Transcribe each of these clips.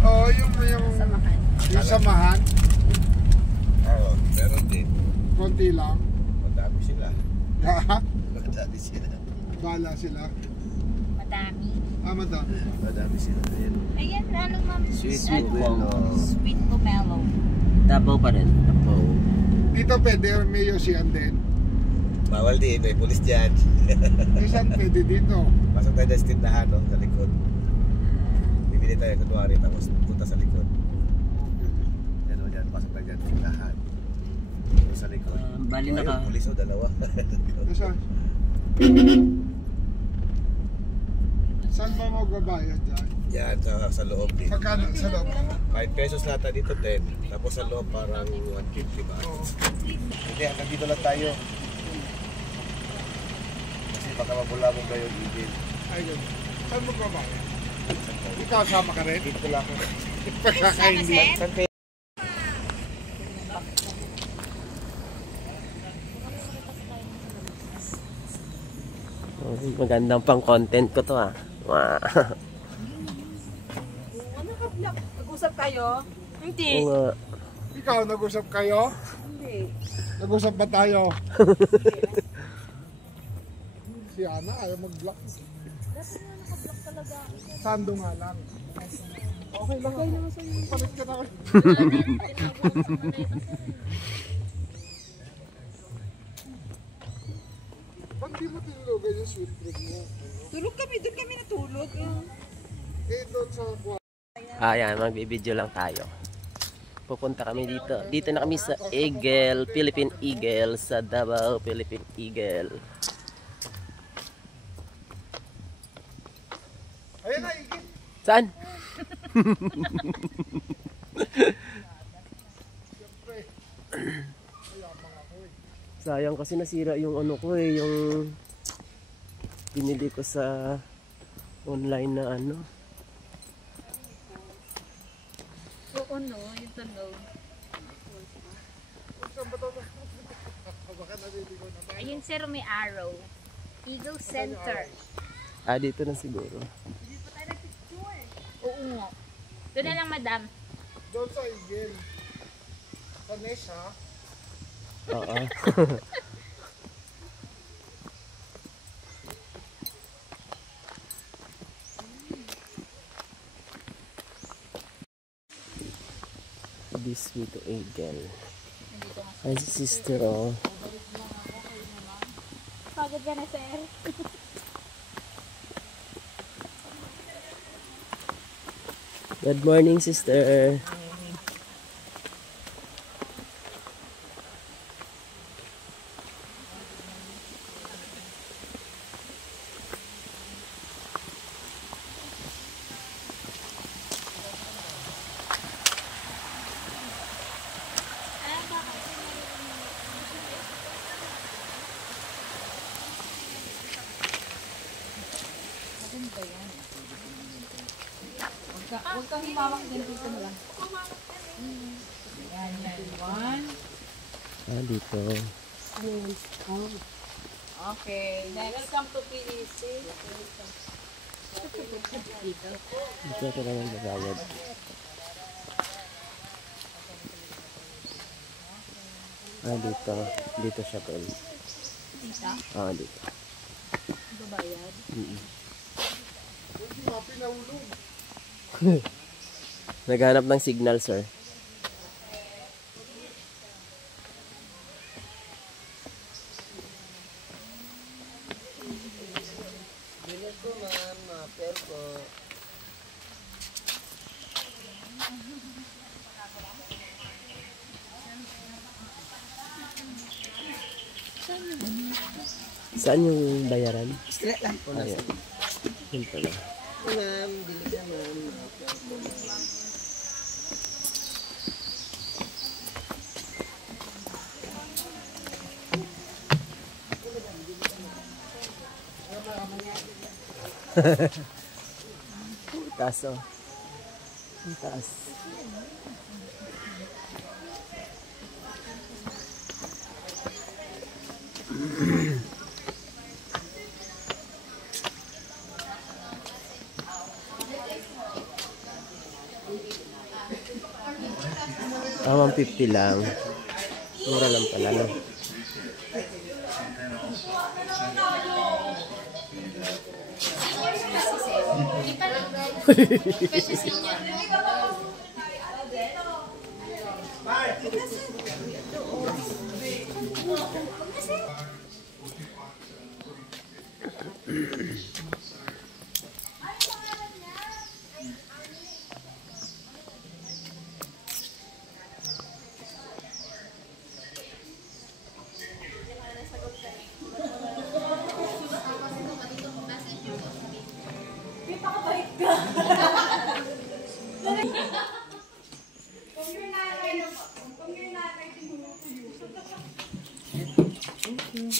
Oo, yung Samahan. Yung samahan. Oo, meron din. Konti lang. Madami sila. Ha? Madami sila. Bala sila. Madami. Madami. Madami sila. Ayan. Ayan, ano ma'am? Sweet Ano? pomelo. Sweet pomelo. Davao pa rin. Oo. Dito pwede may Yosian din. Bawal din, may pulis dyan. Saan pwede dito? Pasok tayo sa tindahan, no? Sa likod. Bibili tayo kunwari, tapos punta sa likod. Yan o dyan, pasok tayo dyan, tindahan. Tapos sa likod. Bali na ka. Ayun, pulis o, dalawa. Saan? Saan mo magbabayad dyan? Yan, sa loob din. Magkano sa loob? 5 pesos lahat dito, 10. Tapos sa loob parang 150 ba? Hindi, hanggang dito lang tayo. Kasi baka mabulabog kayo igil. Ay, ganun. Saan mo magbabayad? Ikaw sama ka rin? Dito lang. Pagkakain lang. Saan kayo? Magandang pang content ko to ah. Wow. Ano ka vlog? Nag-usap kayo? Hindi. Oo nga. Ikaw, nag-usap kayo? Hindi. Nag-usap ba tayo? Si Ana, ayaw mag-vlog. Sando nga lang. Okay lang ako. Palit ka na ako. Ba't di mo tinulogan yung sweet cream mo? Tulog kami, doon kami natulog. Eh, doon sa kwarto. Ayan, magbibideo lang tayo. Pupunta kami dito. Dito na kami sa Eagle, Philippine Eagle, sa Davao, Philippine Eagle. Ayan na, igit. Saan? Siyempre. Mayamang ako eh. Sayang kasi nasira yung ano ko eh, yung binili ko sa online na ano. Oo, no, yung tunog. Saan ba ito? Baka naliligo na tayo. Ayun, sir, may arrow. Eagle Center. Ah, dito na siguro. Oo nga. Doon na lang, madam. Doon sa igil. Sa Nesha. Oo. This way to Eagle. Ay, si sister oh. Pagod ka na, sir. Good morning, sister. Huwag kang himawak din dito na lang. Yan, yan. One. Ah, dito. Okay. Then, welcome to PEC. Dito ako naman magbayad. Ah, dito. Dito siya po. Dito? Ah, dito. Babayad. Hindi mga pinahulog. Naghanap ng signal, sir. Bilis ko, ma'am. Mapel ko. Saan yung bayaran? Straight lang po. Ayan. Yun pala. Ma'am, dili ka ma'am. Taas oh. Ang taas. Ah, 150 lang. Mura lang pala, no?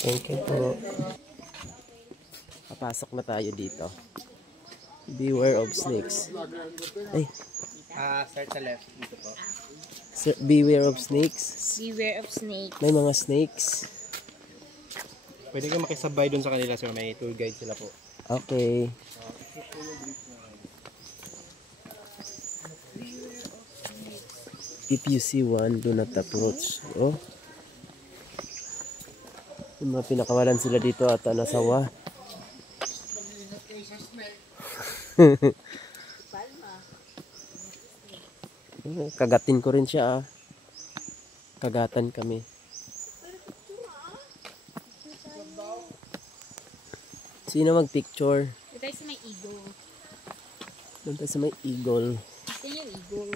Thank you po. Papasok na tayo dito. Beware of snakes. Ay, Start sa left. Dito po. sir, beware of snakes. Beware of snake. May mga snakes. Pwede kayo makisabay dun sa kanila, sir. May tour guide sila po. Okay. If you see one, do not approach. Oh. Yung mga pinakawalan sila dito at nasawa. Kagatin ko rin siya. Kagatan kami. Sino mag-picture? Ito tayo sa may eagle. Doon tayo sa may eagle. Ito yung eagle.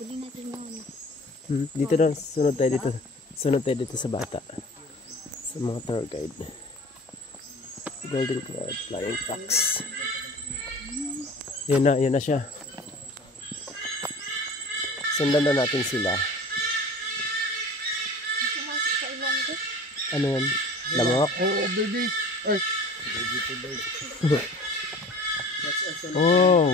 Huli natin na ano. Dito na, sunod tayo dito. Sunod tayo dito sa bata. Sa mga tour guide. Golden Cloud Flying Fox. Yun na siya. Sundan na natin sila. Sumasok sa ilong ko. Ano yan? Lamok? Oh, baby. Ay. Oh.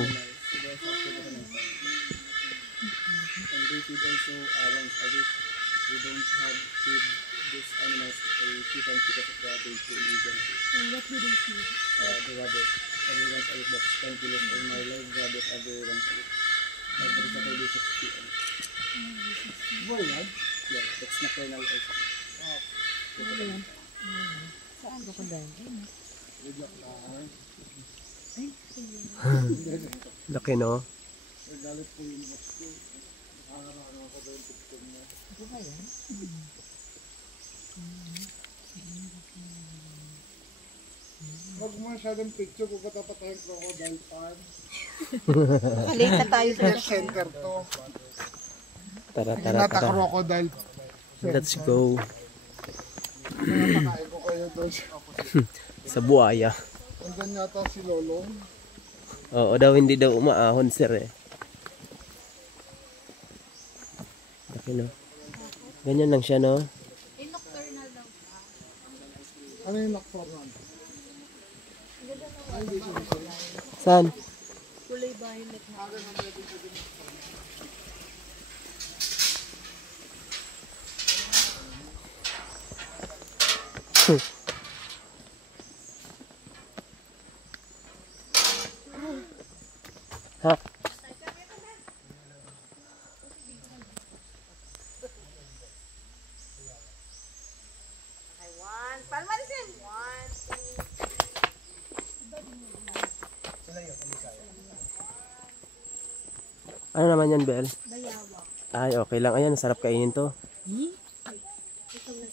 Laki, no? Huwag mo masyadong picture kung katapat tayong crocodile farm. Kalita tayo sa Health center to. Tara, Not tara, a tara. crocodile. Let's go. Napakain ko kayo doon. Sa buhaya. Andun yata si Lolong. Oo daw, hindi daw umaahon, sir eh. Laki, no? Ganyan lang siya, no? Nocturnal lang. Ano yung nocturnal? Saan? Kulay violet na. Ha? Ano naman yan, Bel? Ay, okay lang. Ayan, sarap kainin to.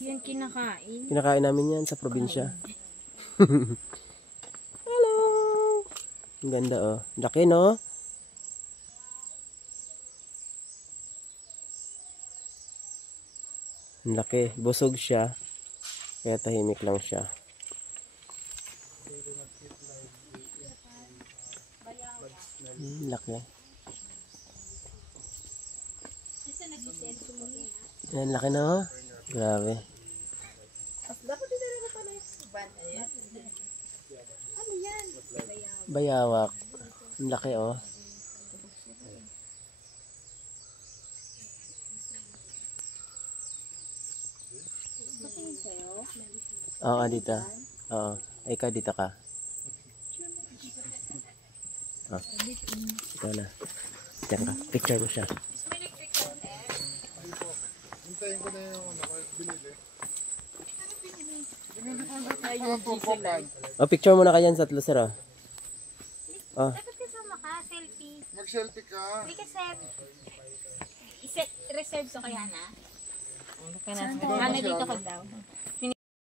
Yan kinakain. Kinakain namin yan sa probinsya. Hello! Ang ganda, oh. Laki, no? Ang laki. Busog siya. Kaya tahimik lang siya. Laki. Yan, laki na, oh. Grabe. Bayawak. Ang laki oh. Oo, dito. Oo. Ikaw dito ka. Oh. Ikaw na. Diyan ka. Picture mo siya. Hintayin ko na yung ano ko, binili. Binili ko na ito. 2.5. Oh, picture mo na kayan sa sir oh. Oh. Dapat kasama ka, selfie. Mag-selfie ka. Hindi ka set. Reserve so kaya na. Ano Dito ka daw.